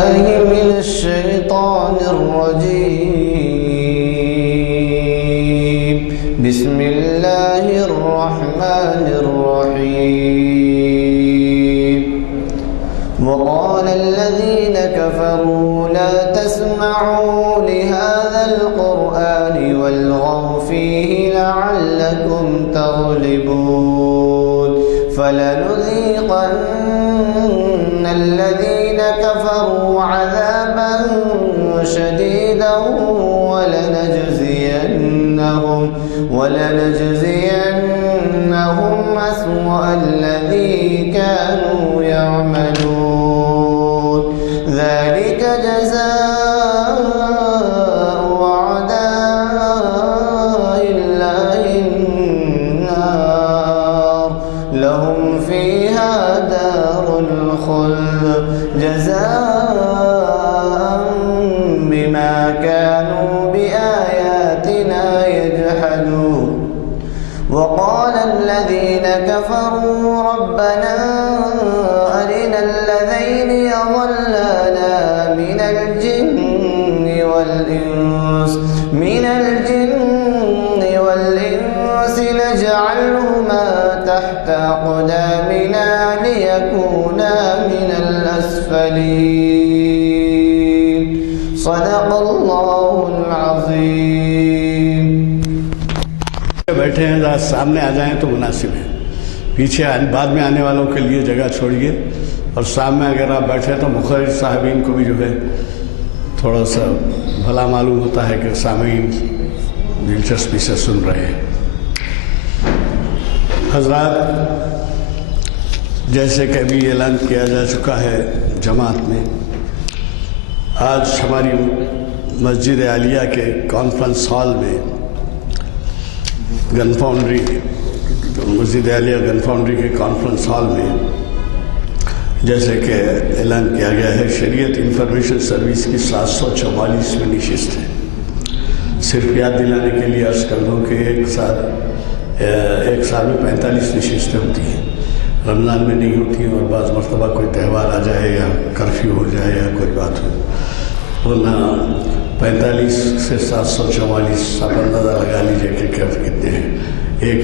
بالله من الشيطان الرجيم. بسم الله الرحمن الرحيم. وقال الذين كفروا لا تسمعوا لهذا القرآن والغوا فيه لعلكم تغلبون. فلنذيقن الذين كفروا عذابا شديدا ولنجزينهم أسوأ الذي كانوا يعملون. ذلك جزاء أعداء الله النار لهم فيها دار الخلد جزاء بما كانوا بآياتنا يجحدون. وقال الذين كفروا ربنا أرنا الذين أضلانا من الجن والإنس نجعلهما تحت أقدامنا ليكونا من الأسفلين. صدق الله العظيم. بیٹھے ہیں ذرا سامنے آ جائیں تو مناسب ہے. پیچھے بعد میں آنے والوں کے لیے جگہ چھوڑیے، اور سامنے اگر آپ بیٹھے تو مخرج صاحبین کو بھی جو ہے تھوڑا سا بھلا معلوم ہوتا ہے کہ سامعین دلچسپی سے سن رہے ہیں. حضرات، جیسے کہ ابھی اعلان کیا جا چکا ہے جماعت میں، آج ہماری مسجد عالیہ کے کانفرنس ہال میں گن فاؤنڈری مسجد عالیہ گن فاؤنڈری کے کانفرنس ہال میں جیسے کہ اعلان کیا گیا ہے، شریعت انفارمیشن سروس کی 744 میں نشست ہے. صرف یاد دلانے کے لیے عرض کر دوں کہ ایک سال میں 45 نشستیں ہوتی ہیں. رمضان میں نہیں ہوتی ہیں، اور بعض مرتبہ کوئی تہوار آ جائے یا کرفیو ہو جائے یا کوئی بات ہو، ورنہ 45 سے 744 آپ اندازہ لگا لیجیے کہ کتنے ہیں. ایک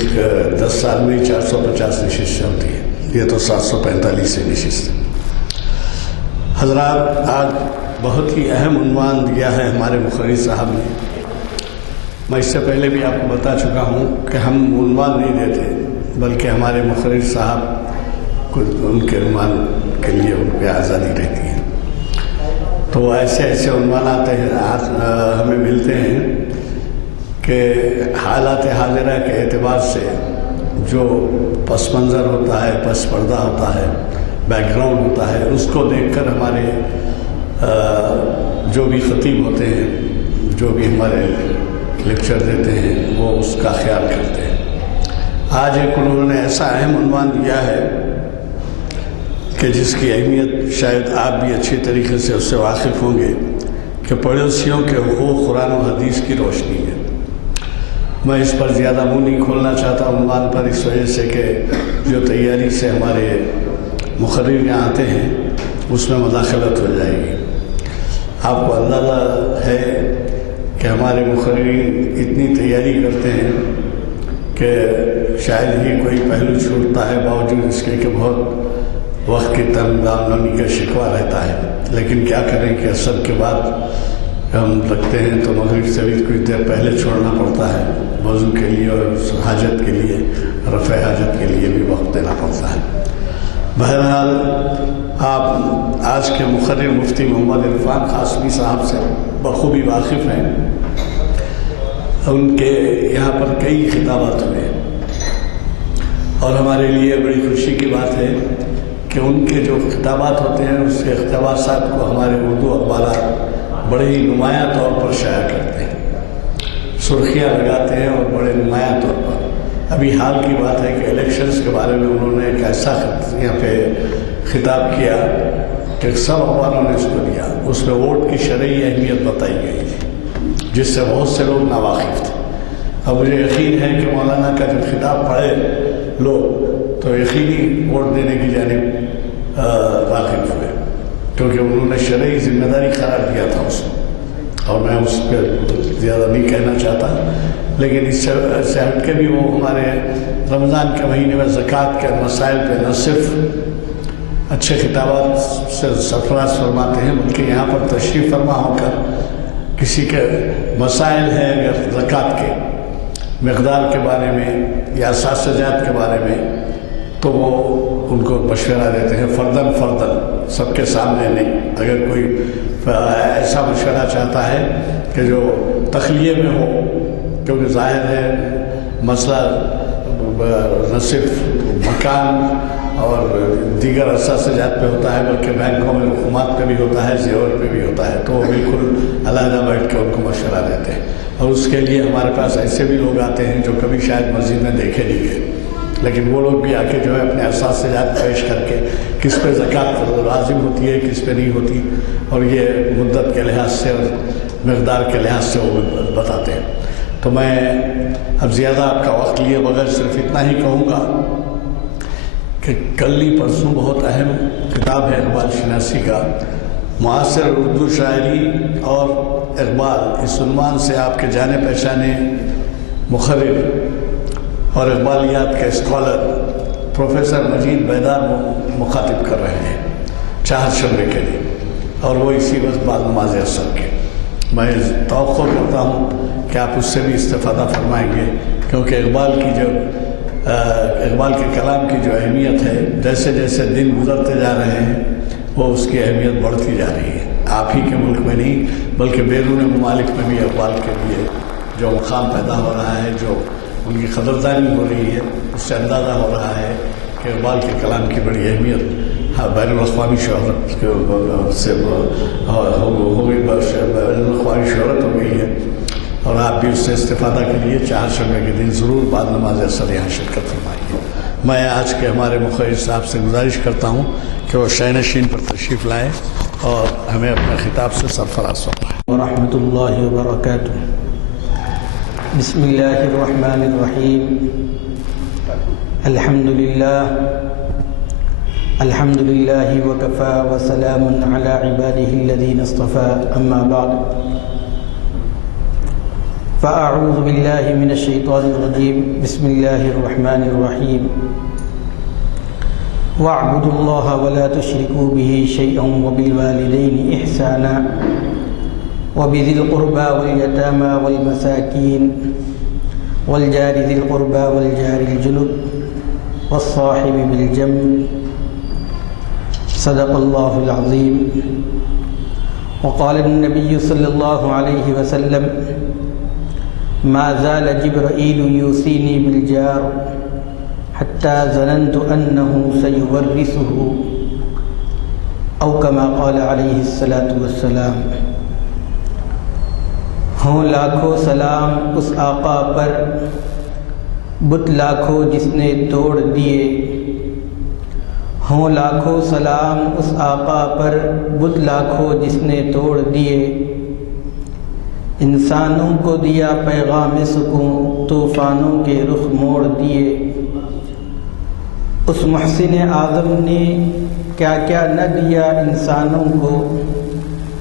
10 سال میں 450 نشستیں ہوتی ہیں، یہ تو 745 سے نشست. حضرات، آج بہت ہی اہم عنوان دیا ہے ہمارے مخرج صاحب نے. میں اس سے پہلے بھی آپ کو بتا چکا ہوں کہ ہم عنوان نہیں دیتے، بلکہ ہمارے مخرج صاحب ان کے عنوان کے لیے ان پہ آزادی رہتی ہے. تو ایسے عنوانات ہمیں ملتے ہیں کہ حالات حاضرہ کے اعتبار سے جو پس منظر ہوتا ہے، پس پردہ ہوتا ہے، بیک گراؤنڈ ہوتا ہے، اس کو دیکھ کر ہمارے جو بھی خطیب ہوتے ہیں، جو بھی ہمارے لیکچر دیتے ہیں، وہ اس کا خیال کرتے ہیں. آج ایک انہوں نے ایسا اہم عنوان دیا ہے کہ جس کی اہمیت شاید آپ بھی اچھی طریقے سے اس سے واقف ہوں گے کہ پڑوسیوں کے حقوق قرآن و حدیث کی روشنی ہے. میں اس پر زیادہ منہ نہیں کھولنا چاہتا عنوان پر، اس وجہ سے کہ جو تیاری سے ہمارے مقرر یہاں آتے ہیں اس میں مداخلت ہو جائے گی. آپ کو اندازہ ہے کہ ہمارے مقررین اتنی تیاری کرتے ہیں کہ شاید ہی کوئی پہلو چھوٹتا ہے، باوجود اس کے کہ بہت وقت کی تنظیم کا شکوہ رہتا ہے. لیکن کیا کریں کہ عصر کے بعد ہم رکھتے ہیں تو مغرب سے بھی کچھ دیر پہلے چھوڑنا پڑتا ہے، وضو کے لیے اور حاجت کے لیے، رفع حاجت کے لیے بھی وقت دینا پڑتا ہے. بہرحال آپ آج کے مقرر مفتی محمد عرفان قاسمی صاحب سے بخوبی واقف ہیں. ان کے یہاں پر کئی خطابات ہوئے، اور ہمارے لیے بڑی خوشی کی بات ہے کہ ان کے جو خطابات ہوتے ہیں اس کے اقتباسات کو ہمارے اردو اخبارات بڑے ہی نمایاں طور پر شائع کرتے ہیں، سرخیاں لگاتے ہیں، اور بڑے نمایاں طور پر. ابھی حال کی بات ہے کہ الیکشنز کے بارے میں انہوں نے ایک ایسا یہاں پہ خطاب کیا کہ سب اخباروں نے اس کو لیا. اس میں ووٹ کی شرعی اہمیت بتائی گئی تھی، جس سے بہت سے لوگ ناواقف تھے. اب مجھے یقین ہے کہ مولانا کا جب خطاب پڑھے لوگ تو یقینی ووٹ دینے کی جانب واقف ہوئے. کیونکہ انہوں نے شرعی ذمہ داری قرار دیا تھا اس کو، اور میں اس پہ زیادہ نہیں کہنا چاہتا، لیکن اس سے ہٹ کے بھی وہ ہمارے رمضان کے مہینے میں زکوٰۃ کے مسائل پہ نہ صرف اچھے خطابات سے سرفراز فرماتے ہیں، بلکہ یہاں پر تشریف فرما ہو کر کسی کے مسائل ہیں اگر زکوٰۃ کے مقدار کے بارے میں یا ساسجات کے بارے میں، تو وہ ان کو مشورہ دیتے ہیں فرداً سب کے سامنے نہیں۔ اگر کوئی ایسا مشورہ چاہتا ہے کہ جو تخلیے میں ہو، کیونکہ ظاہر ہے مسئلہ نہ صرف مکان اور دیگر اثاثجات پہ ہوتا ہے بلکہ بینکوں میں رقومات پہ بھی ہوتا ہے، زیور پہ بھی ہوتا ہے، تو وہ بالکل علیحدہ بیٹھ کے ان کو مشورہ دیتے ہیں۔ اور اس کے لیے ہمارے پاس ایسے بھی لوگ آتے ہیں جو کبھی شاید مسجد میں دیکھے نہیں گئے، لیکن وہ لوگ بھی آ کے جو ہے اپنے اثاثجات پیش کر کے کس پہ زکوٰۃ لازم ہوتی ہے کس پہ نہیں ہوتی، اور یہ مدت کے لحاظ سے اور مقدار کے لحاظ سے وہ بتاتے ہیں۔ تو میں اب زیادہ آپ کا وقت لیے بغیر صرف اتنا ہی کہوں گا کہ کل ہی پرسوں بہت اہم کتاب ہے اقبال شناسی کا معاصر اردو شاعری اور اقبال، اس عنوان سے آپ کے جانے پہچانے مخرر اور اقبالیات کے اسکالر پروفیسر مجید بیدار مخاطب کر رہے ہیں چہارشنبے کے لیے، اور وہ اسی وقت بعد نماز عصر کے۔ میں توقع کرتا ہوں کہ آپ اس سے بھی استفادہ فرمائیں گے، کیونکہ اقبال کے کلام کی جو اہمیت ہے، جیسے جیسے دن گزرتے جا رہے ہیں وہ اس کی اہمیت بڑھتی جا رہی ہے۔ آپ ہی کے ملک میں نہیں بلکہ بیرون ممالک میں بھی اقبال کے لیے جو مقام پیدا ہو رہا ہے، جو ان کی قدردانی ہو رہی ہے، اس سے اندازہ ہو رہا ہے کہ اقبال کے کلام کی بڑی اہمیت بین الاقوامی شہرت سے ہو گئی، بین الاقوامی شہرت ہو گئی ہے، اور آپ بھی اس سے استفادہ کے لیے چہارشنبے کے دن ضرور بعد نماز عصر یہاں شرکت فرمائیے۔ میں آج کے ہمارے مخرج صاحب سے گزارش کرتا ہوں کہ وہ شائع نشین پر تشریف لائیں اور ہمیں اپنے خطاب سے سرفراز فرمائیں۔ ورحمۃ اللہ وبرکاتہ۔ بسم اللہ الرحمن الرحیم۔ الحمد للہ وکفی وسلام علی عبادہ الذین اصطفی، اما بعد فاعوذ باللہ من الشیطان الرجیم، بسم اللہ الرحمن الرحیم۔ واعبدوا اللہ ولا تشرکوا بہ شیئا وبالوالدین احسانا وبذی القربى والیتامى والمساکین والجار ذی القربى والجار الجنب والصاحب بالجنب، صدق اللہ العظیم۔ وقال النبی صلی اللہ علیہ وسلم ما زال جبرائیل یوصینی بالجار حتی ظننت انه سیورثه، او کما قال علیہ الصلاۃ والسلام۔ ہوں لاکھوں سلام اس آقا پر، بت لاکھوں جس نے توڑ دیے۔ ہوں لاکھوں سلام اس آقا پر، بت لاکھوں جس نے توڑ دیے۔ انسانوں کو دیا پیغام سکون، طوفانوں کے رخ موڑ دیے۔ اس محسن اعظم نے کیا کیا نہ دیا انسانوں کو،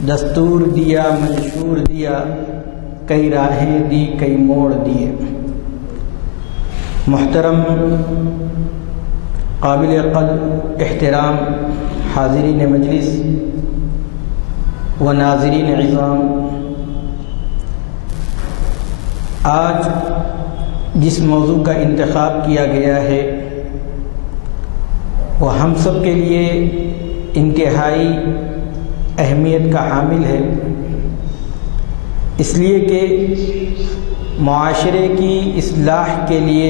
دستور دیا منشور دیا، کئی راہیں دی کئی موڑ دیے۔ محترم قابل قدر احترام حاضرین مجلس و ناظرین عظام، آج جس موضوع کا انتخاب کیا گیا ہے وہ ہم سب کے لیے انتہائی اہمیت کا حامل ہے، اس لیے کہ معاشرے کی اصلاح کے لیے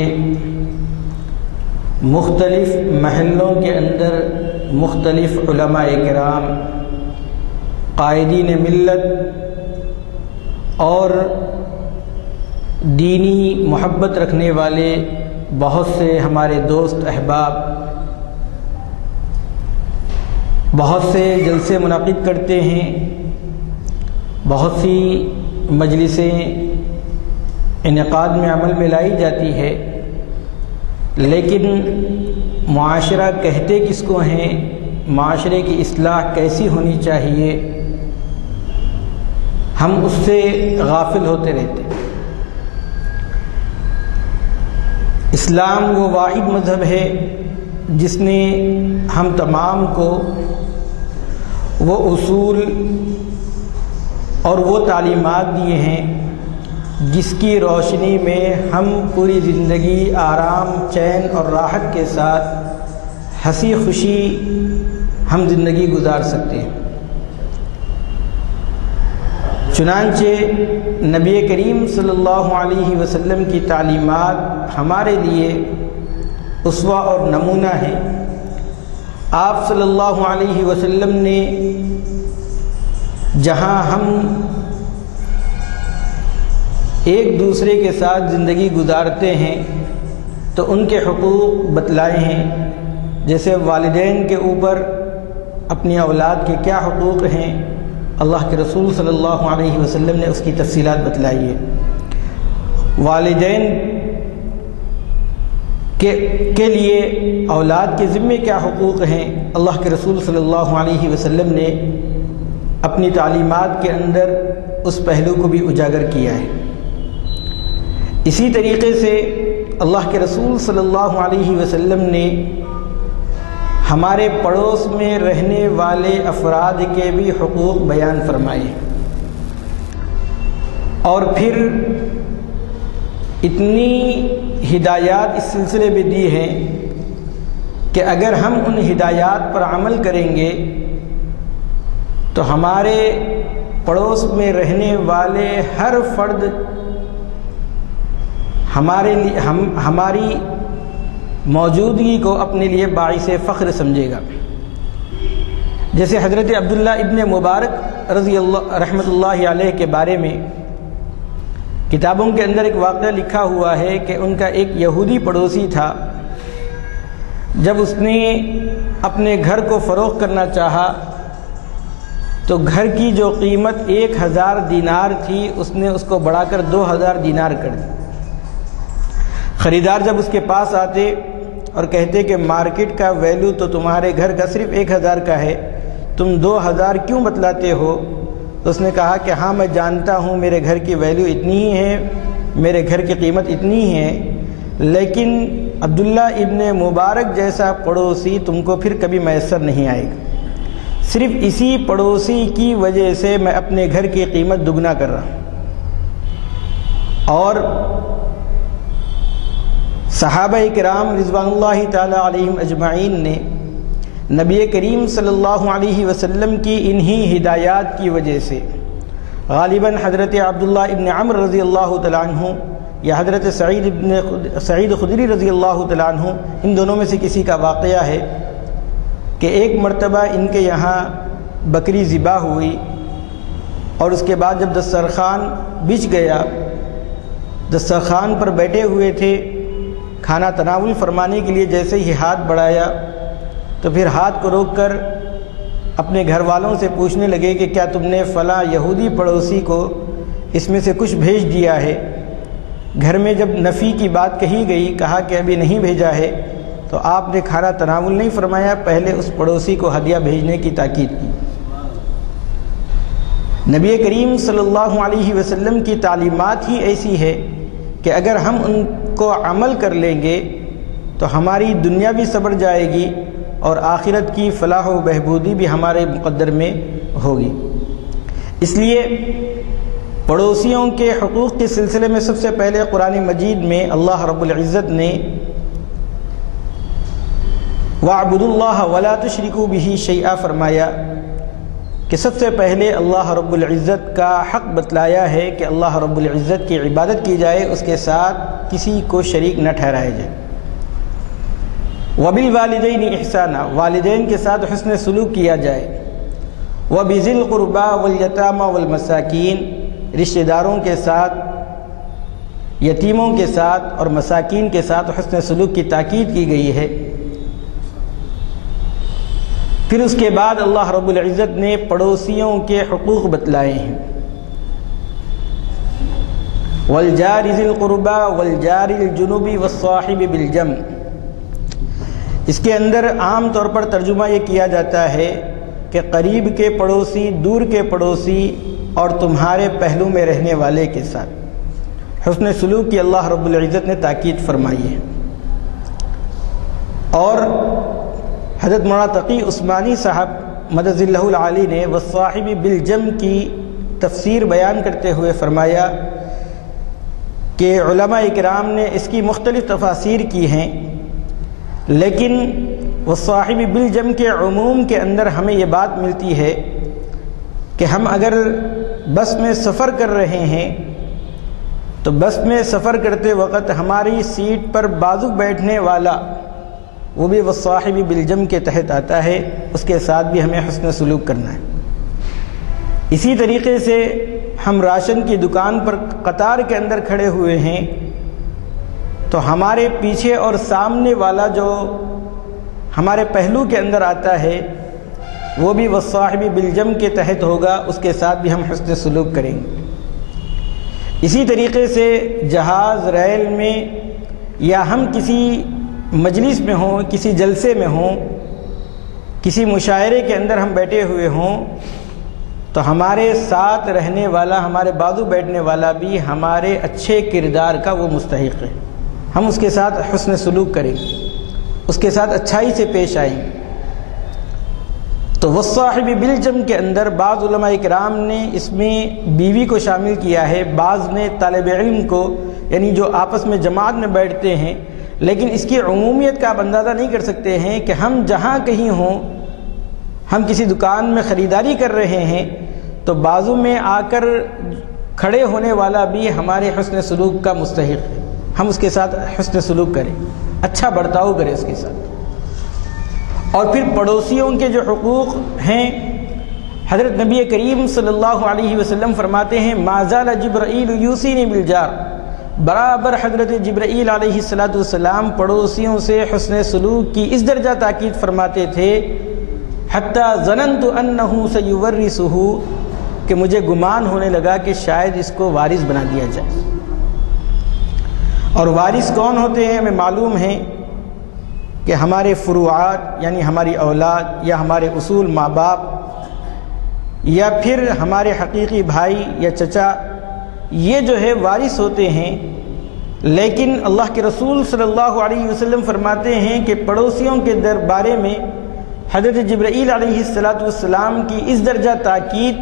مختلف محلوں کے اندر مختلف علماء کرام، قائدین ملت اور دینی محبت رکھنے والے بہت سے ہمارے دوست احباب بہت سے جلسے منعقد کرتے ہیں، بہت سی مجلسیں انعقاد میں عمل میں لائی جاتی ہے، لیکن معاشرہ کہتے کس کو ہیں معاشرے کی اصلاح کیسی ہونی چاہیے ہم اس سے غافل ہوتے رہتے ہیں۔ اسلام وہ واحد مذہب ہے جس نے ہم تمام کو وہ اصول اور وہ تعلیمات دیے ہیں جس کی روشنی میں ہم پوری زندگی آرام، چین اور راحت کے ساتھ ہنسی خوشی ہم زندگی گزار سکتے ہیں۔ چنانچہ نبی کریم صلی اللہ علیہ وسلم کی تعلیمات ہمارے لیے اسوہ اور نمونہ ہیں۔ آپ صلی اللہ علیہ وسلم نے جہاں ہم ایک دوسرے کے ساتھ زندگی گزارتے ہیں تو ان کے حقوق بتلائے ہیں، جیسے والدین کے اوپر اپنی اولاد کے کیا حقوق ہیں، اللہ کے رسول صلی اللہ علیہ وسلم نے اس کی تفصیلات بتلائی ہے۔ والدین کے لیے اولاد کے ذمے کیا حقوق ہیں، اللہ کے رسول صلی اللہ علیہ وسلم نے اپنی تعلیمات کے اندر اس پہلو کو بھی اجاگر کیا ہے۔ اسی طریقے سے اللہ کے رسول صلی اللہ علیہ وسلم نے ہمارے پڑوس میں رہنے والے افراد کے بھی حقوق بیان فرمائے، اور پھر اتنی ہدایات اس سلسلے میں دی ہیں کہ اگر ہم ان ہدایات پر عمل کریں گے تو ہمارے پڑوس میں رہنے والے ہر فرد ہماری موجودگی کو اپنے لیے باعث فخر سمجھے گا۔ جیسے حضرت عبداللہ ابن مبارک رضی اللہ رحمۃ اللہ علیہ کے بارے میں کتابوں کے اندر ایک واقعہ لکھا ہوا ہے کہ ان کا ایک یہودی پڑوسی تھا۔ جب اس نے اپنے گھر کو فروخت کرنا چاہا تو گھر کی جو قیمت 1000 دینار تھی اس نے اس کو بڑھا کر 2000 دینار کر دی۔ خریدار جب اس کے پاس آتے اور کہتے کہ مارکیٹ کا ویلیو تو تمہارے گھر کا صرف 1000 کا ہے، تم 2000 کیوں بتلاتے ہو؟ تو اس نے کہا کہ ہاں میں جانتا ہوں میرے گھر کی ویلیو اتنی ہی ہے، میرے گھر کی قیمت اتنی ہی ہے، لیکن عبداللہ ابن مبارک جیسا پڑوسی تم کو پھر کبھی میسر نہیں آئے گا۔ صرف اسی پڑوسی کی وجہ سے میں اپنے گھر کی قیمت دگنا کر رہا ہوں۔ اور صحابہ کرام رضوان اللہ تعالی علیہم اجمعین نے نبی کریم صلی اللہ علیہ وسلم کی انہی ہدایات کی وجہ سے غالباً حضرت عبداللہ ابن عمر رضی اللہ تعالیٰ عنہ یا حضرت سعید خدری رضی اللہ تعالیٰ عنہ، ان دونوں میں سے کسی کا واقعہ ہے کہ ایک مرتبہ ان کے یہاں بکری ذبح ہوئی، اور اس کے بعد جب دسترخوان بچھ گیا، دسترخوان پر بیٹھے ہوئے تھے، کھانا تناول فرمانے کے لیے جیسے ہی ہاتھ بڑھایا تو پھر ہاتھ کو روک کر اپنے گھر والوں سے پوچھنے لگے کہ کیا تم نے فلاں یہودی پڑوسی کو اس میں سے کچھ بھیج دیا ہے؟ گھر میں جب نفی کی بات کہی گئی، کہا کہ ابھی نہیں بھیجا ہے، تو آپ نے کھانا تناول نہیں فرمایا، پہلے اس پڑوسی کو ہدیہ بھیجنے کی تاکید کی۔ نبی کریم صلی اللہ علیہ وسلم کی تعلیمات ہی ایسی ہے کہ اگر ہم ان کو عمل کر لیں گے تو ہماری دنیا بھی سنور جائے گی اور آخرت کی فلاح و بہبودی بھی ہمارے مقدر میں ہوگی۔ اس لیے پڑوسیوں کے حقوق کے سلسلے میں سب سے پہلے قرآن مجید میں اللہ رب العزت نے وَاعْبُدُوا اللَّهَ وَلَا تُشْرِكُوا بِهِ شَيْئًا فرمایا کہ سب سے پہلے اللہ رب العزت کا حق بتلایا ہے کہ اللہ رب العزت کی عبادت کی جائے، اس کے ساتھ کسی کو شریک نہ ٹھہرایا جائے۔ وَبِالْوَالِدَيْنِ إِحْسَانًا، والدین کے ساتھ حسن سلوک کیا جائے۔ وَبِذِي الْقُرْبَى وَالْيَتَامَى وَالْمَسَاكِينِ، رشتہ داروں کے ساتھ، یتیموں کے ساتھ اور مساکین کے ساتھ حسن سلوک کی تاکید کی گئی ہے۔ پھر اس کے بعد اللہ رب العزت نے پڑوسیوں کے حقوق بتلائے ہیں۔ وَالْجَارِ ذِي الْقُرْبَى وَالْجَارِ الْجُنُبِ وَالصَّاحِبِ بِالْجَنْبِ، اس کے اندر عام طور پر ترجمہ یہ کیا جاتا ہے کہ قریب کے پڑوسی، دور کے پڑوسی اور تمہارے پہلو میں رہنے والے کے ساتھ حسن سلوک کی اللہ رب العزت نے تاکید فرمائی ہے۔ اور حضرت مولانا تقی عثمانی صاحب مدد اللہ العالی نے والصاحب بالجم کی تفسیر بیان کرتے ہوئے فرمایا کہ علماء اکرام نے اس کی مختلف تفاسیر کی ہیں، لیکن والصاحب بالجم کے عموم کے اندر ہمیں یہ بات ملتی ہے کہ ہم اگر بس میں سفر کر رہے ہیں تو بس میں سفر کرتے وقت ہماری سیٹ پر بازو بیٹھنے والا وہ بھی والصاحب بالجم کے تحت آتا ہے، اس کے ساتھ بھی ہمیں حسن سلوک کرنا ہے۔ اسی طریقے سے ہم راشن کی دکان پر قطار کے اندر کھڑے ہوئے ہیں تو ہمارے پیچھے اور سامنے والا جو ہمارے پہلو کے اندر آتا ہے وہ بھی والصاحب بالجم کے تحت ہوگا، اس کے ساتھ بھی ہم حسن سلوک کریں گے۔ اسی طریقے سے جہاز، ریل میں یا ہم کسی مجلس میں ہوں، کسی جلسے میں ہوں، کسی مشاعرے کے اندر ہم بیٹھے ہوئے ہوں تو ہمارے ساتھ رہنے والا، ہمارے بازو بیٹھنے والا بھی ہمارے اچھے کردار کا وہ مستحق ہے، ہم اس کے ساتھ حسن سلوک کریں، اس کے ساتھ اچھائی سے پیش آئیں۔ تو والصاحب بالجم کے اندر بعض علماء کرام نے اس میں بیوی کو شامل کیا ہے، بعض نے طالب علم کو، یعنی جو آپس میں جماعت میں بیٹھتے ہیں، لیکن اس کی عمومیت کا آپ اندازہ نہیں کر سکتے ہیں کہ ہم جہاں کہیں ہوں، ہم کسی دکان میں خریداری کر رہے ہیں تو بازو میں آ کر کھڑے ہونے والا بھی ہمارے حسن سلوک کا مستحق ہے، ہم اس کے ساتھ حسن سلوک کریں، اچھا برتاؤ کریں اس کے ساتھ۔ اور پھر پڑوسیوں کے جو حقوق ہیں، حضرت نبی کریم صلی اللہ علیہ وسلم فرماتے ہیں ما زال جبرائیل یوصینی بالجار، برابر حضرت جبرائیل علیہ السلام پڑوسیوں سے حسن سلوک کی اس درجہ تاکید فرماتے تھے حتیٰ ظننت انہ سیورثہ، کہ مجھے گمان ہونے لگا کہ شاید اس کو وارث بنا دیا جائے۔ اور وارث کون ہوتے ہیں؟ ہمیں معلوم ہے کہ ہمارے فروعات یعنی ہماری اولاد یا ہمارے اصول ماں باپ یا پھر ہمارے حقیقی بھائی یا چچا، یہ جو ہے وارث ہوتے ہیں۔ لیکن اللہ کے رسول صلی اللہ علیہ وسلم فرماتے ہیں کہ پڑوسیوں کے بارے میں حضرت جبرائیل علیہ السلام کی اس درجہ تاکید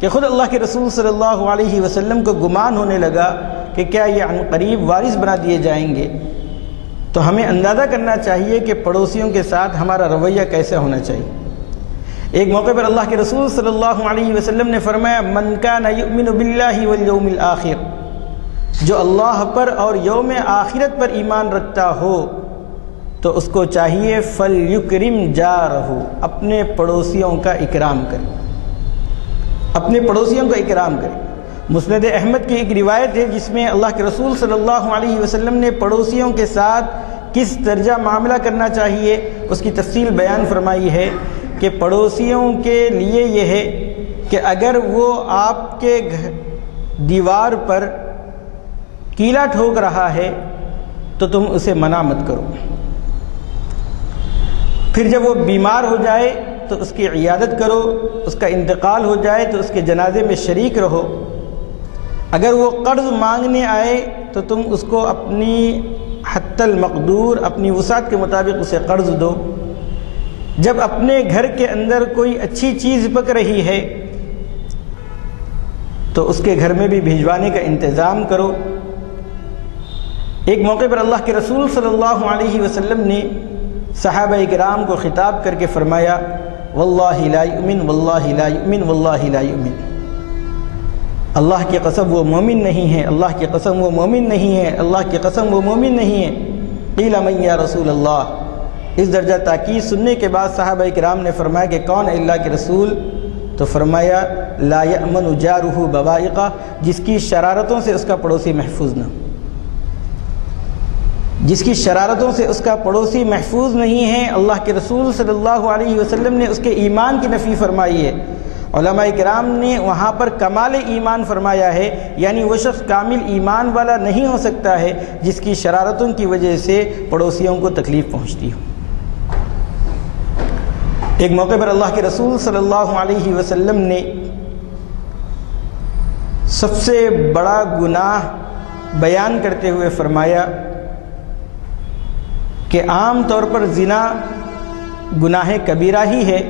کہ خود اللہ کے رسول صلی اللہ علیہ وسلم کو گمان ہونے لگا کہ کیا یہ عنقریب وارث بنا دیے جائیں گے۔ تو ہمیں اندازہ کرنا چاہیے کہ پڑوسیوں کے ساتھ ہمارا رویہ کیسے ہونا چاہیے۔ ایک موقع پر اللہ کے رسول صلی اللہ علیہ وسلم نے فرمایا من کان یؤمن باللہ والیوم الآخر، جو اللہ پر اور یوم آخرت پر ایمان رکھتا ہو تو اس کو چاہیے فلیکرم جارہ، اپنے پڑوسیوں کا اکرام کرے، اپنے پڑوسیوں کا اکرام کرے۔ مسند احمد کی ایک روایت ہے جس میں اللہ کے رسول صلی اللہ علیہ وسلم نے پڑوسیوں کے ساتھ کس درجہ معاملہ کرنا چاہیے اس کی تفصیل بیان فرمائی ہے کہ پڑوسیوں کے لیے یہ ہے کہ اگر وہ آپ کے دیوار پر کیلا ٹھوک رہا ہے تو تم اسے منع مت کرو، پھر جب وہ بیمار ہو جائے تو اس کی عیادت کرو، اس کا انتقال ہو جائے تو اس کے جنازے میں شریک رہو، اگر وہ قرض مانگنے آئے تو تم اس کو اپنی حتی المقدور، اپنی وسعت کے مطابق اسے قرض دو، جب اپنے گھر کے اندر کوئی اچھی چیز پک رہی ہے تو اس کے گھر میں بھی بھیجوانے کا انتظام کرو۔ ایک موقع پر اللہ کے رسول صلی اللہ علیہ وسلم نے صحابہ کرام کو خطاب کر کے فرمایا واللہ لا یؤمن واللہ لا یؤمن واللہ لا یؤمن، اللہ کی قسم وہ مومن نہیں ہے، اللہ کی قسم وہ مومن نہیں ہے، اللہ کی قسم وہ مومن نہیں ہے۔ قیل من یا رسول اللہ، اس درجہ تاکید سننے کے بعد صحابہ کرام نے فرمایا کہ کون ہے اللہ کے رسول؟ تو فرمایا لا یأمن جارہ بوائقہ، جس کی شرارتوں سے اس کا پڑوسی محفوظ نہ، جس کی شرارتوں سے اس کا پڑوسی محفوظ نہیں ہے۔ اللہ کے رسول صلی اللہ علیہ وسلم نے اس کے ایمان کی نفی فرمائی ہے۔ علماء کرام نے وہاں پر کمال ایمان فرمایا ہے، یعنی وہ شخص کامل ایمان والا نہیں ہو سکتا ہے جس کی شرارتوں کی وجہ سے پڑوسیوں کو تکلیف پہنچتی ہو۔ ایک موقع پر اللہ کے رسول صلی اللہ علیہ وسلم نے سب سے بڑا گناہ بیان کرتے ہوئے فرمایا کہ عام طور پر زنا گناہ کبیرہ ہی ہے،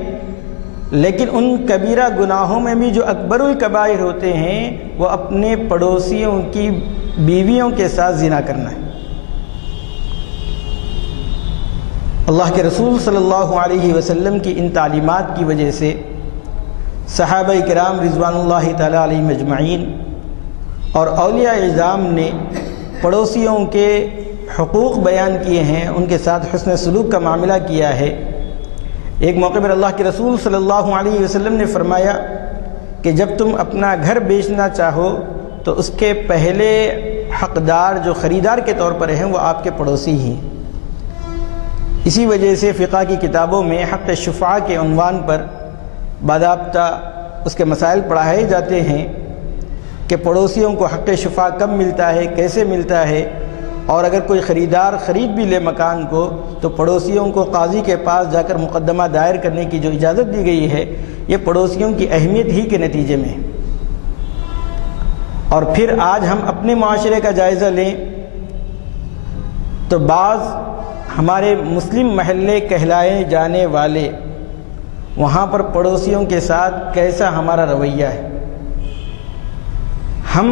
لیکن ان کبیرہ گناہوں میں بھی جو اکبر الکبائر ہوتے ہیں وہ اپنے پڑوسیوں کی بیویوں کے ساتھ زنا کرنا ہے۔ اللہ کے رسول صلی اللہ علیہ وسلم کی ان تعلیمات کی وجہ سے صحابہ کرام رضوان اللہ تعالی علیہم اجمعین اور اولیاء اعظام نے پڑوسیوں کے حقوق بیان کیے ہیں، ان کے ساتھ حسن سلوک کا معاملہ کیا ہے۔ ایک موقع پر اللہ کے رسول صلی اللہ علیہ وسلم نے فرمایا کہ جب تم اپنا گھر بیچنا چاہو تو اس کے پہلے حقدار جو خریدار کے طور پر ہیں وہ آپ کے پڑوسی ہی ہیں۔ اسی وجہ سے فقہ کی کتابوں میں حق شفعہ کے عنوان پر باضابطہ اس کے مسائل پڑھائے جاتے ہیں کہ پڑوسیوں کو حق شفعہ کب ملتا ہے، کیسے ملتا ہے، اور اگر کوئی خریدار خرید بھی لے مکان کو تو پڑوسیوں کو قاضی کے پاس جا کر مقدمہ دائر کرنے کی جو اجازت دی گئی ہے یہ پڑوسیوں کی اہمیت ہی کے نتیجے میں۔ اور پھر آج ہم اپنے معاشرے کا جائزہ لیں تو بعض ہمارے مسلم محلے کہلائے جانے والے وہاں پر پڑوسیوں کے ساتھ کیسا ہمارا رویہ ہے۔ ہم